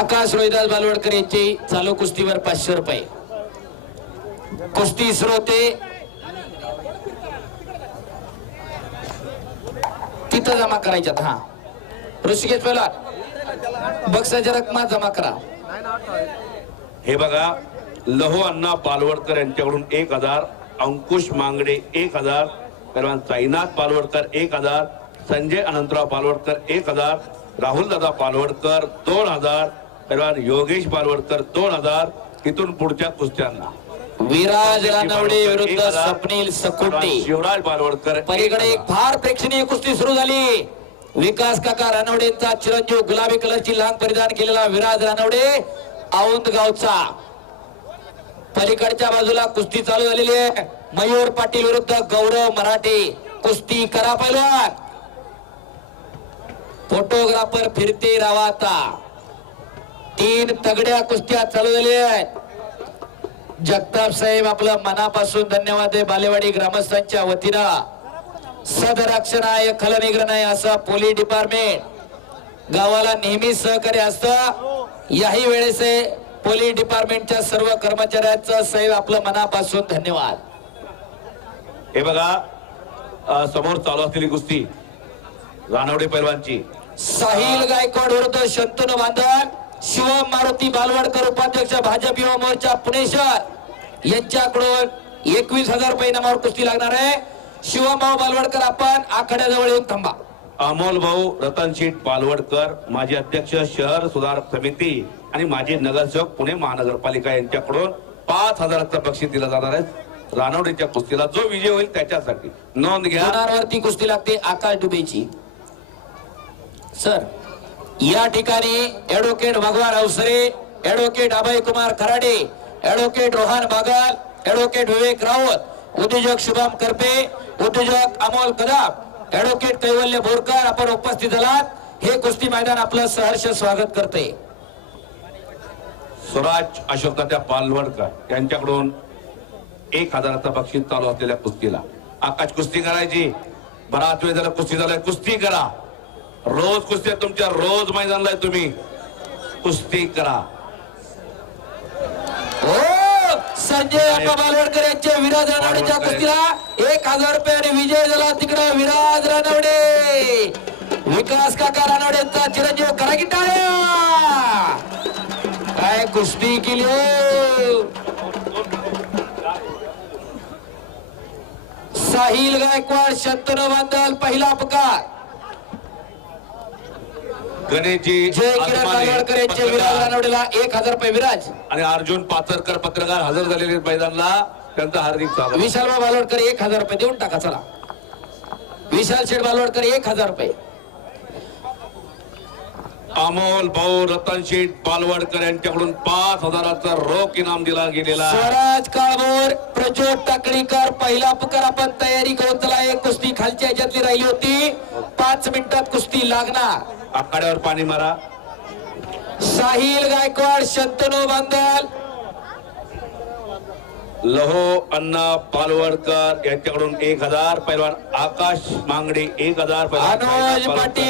आकाश रोहिदास बालवडकर यांची चालू कुस्तीवर पाचशे रुपये. कुस्ती श्रोते तिथं जमा करायच्यात हा. ऋषिकेश पहिला बक्षाच्या रकमा जमा करा. हे बघा लहो अण्णा पालवडकर यांच्याकडून एक हजार अंकुश मांगडे एक हजार दरम्यान साईनाथ पालवडकर एक हजार संजय अनंतराव पालवडकर एक हजार राहुल दादा पालवडकर दोन हजार दरम्यान योगेश पालवडकर दोन हजार तिथून पुढच्या कुस्त्यांना. विराज रानवडे विरुद्ध. स्वप्नील सकुटे. शिवराज पालवडकर एक पलीकडे एक. फार प्रेक्षणीय कुस्ती सुरू झाली. विकास काका रानवडेंचा चिरंजीव गुलाबी कलरची लांग परिधान केलेला विराज रानवडे औंद गावचा. पलीकडच्या बाजूला कुस्ती चालू झालेली आहे. मयूर पाटील विरुद्ध गौरव मराठे. कुस्ती करा पहिलवान फोटोग्राफर फिरते रावा आता तीन तगड्या कुस्त्या चालू झालेल्या आहेत. जगताप साहेब आपलं मनापासून धन्यवाद आहे बालेवाडी ग्रामस्थांच्या वतीनं. सदरक्षण आहे खलनिग्रह आहे असं पोलीस डिपार्टमेंट गावाला नेहमी सहकार्य असतं. याही वेळेस पोलीस डिपार्टमेंटच्या सर्व कर्मचाऱ्यांचं साहेब आपलं मनापासून धन्यवाद. हे बघा समोर चालू असलेली कुस्ती रानवडे पैलवानची. साहिल गायकवाड विरुद्ध शंतनू बांधण शिवम मारुती बालवडकर उपाध्यक्ष भाजप युवा मोर्चा पुणे शहर. यांच्याकडून एकवीस हजार रुपये इनामावर कुस्ती लागणार आहे. शिवम भाऊ बालवडकर आपण आखाड्याजवळ येऊन थांबा. अमोल भाऊ रतनशीठ पालवडकर माजी अध्यक्ष शहर सुधारक समिती आणि माजी नगरसेवक पुणे महानगरपालिका यांच्याकडून पाच हजाराचं बक्षीस दिलं जाणार आहे. रानवडीच्या कुस्तीला जो विजय होईल त्याच्यासाठी नोंद घ्या. कुस्ती लागते आकाश डुबेची सर या ठिकाणी advocate Bhagwan Avasare advocate Abhay Kumar Kharade advocate Rohan Bagal advocate Vivek Raut उद्योजक शुभम करपे उद्योजक अमोल कदम ऍडव्होकेट कैवल्य बोरकर आपण उपस्थित झालात हे कुस्ती मैदान आपलं सहर्ष स्वागत करते. स्वराज अशोकदात्या पालवडकर यांच्याकडून एक हजाराचा बक्षीस चालू असलेल्या कुस्तीला. आकाश कुस्ती करायची. बराच वेळ झाला कुस्ती झालाय. कुस्ती करा. रोज कुस्ती आहे तुमच्या रोज मैदानला तुम्ही. कुस्ती करा. हो संजय अप्पा बालवडकर यांच्या विराज रानवडेच्या कुस्तीला एक हजार रुपये आणि विजय झाला तिकडं विराज रानवडे. विकास काका रानवडेंचा चिरंजीव करा की काय कुस्ती केली हो. साहिल गायकवाड शंतनू बांधल पहिला अपकार. गणेशजी जय किरण बालवडकर यांच्या विराज रानवडेला एक हजार रुपये विराज. आणि अर्जुन पाथरकर पत्रकार हजर झालेले आहेत मैदानला. त्यांचा हार्दिक स्वागत. विशाल बालवडकर एक हजार रुपये देऊन टाका चला. विशाल शेठ बालवडकर एक हजार रुपये. अमोल भाऊ रतनशीठ पालवडकर यांच्याकडून पाच हजाराचा रोख इनाम दिला गेलेला आहे. स्वराज काळभोर प्रज्योत टाकळीकर पहिला पुकार आपण तयारी करून चला. एक कुस्ती खालच्या ह्याच्यातली राहिली होती. पाच मिनिटात कुस्ती लागणार. आखाड्यावर पाणी मारा साहिल गायकवाड शंतनू बांदल लहो अण्णा पालवडकर यांच्याकडून एक हजार पैलवान आकाश मांगडे एक हजार पैलवान. पाटील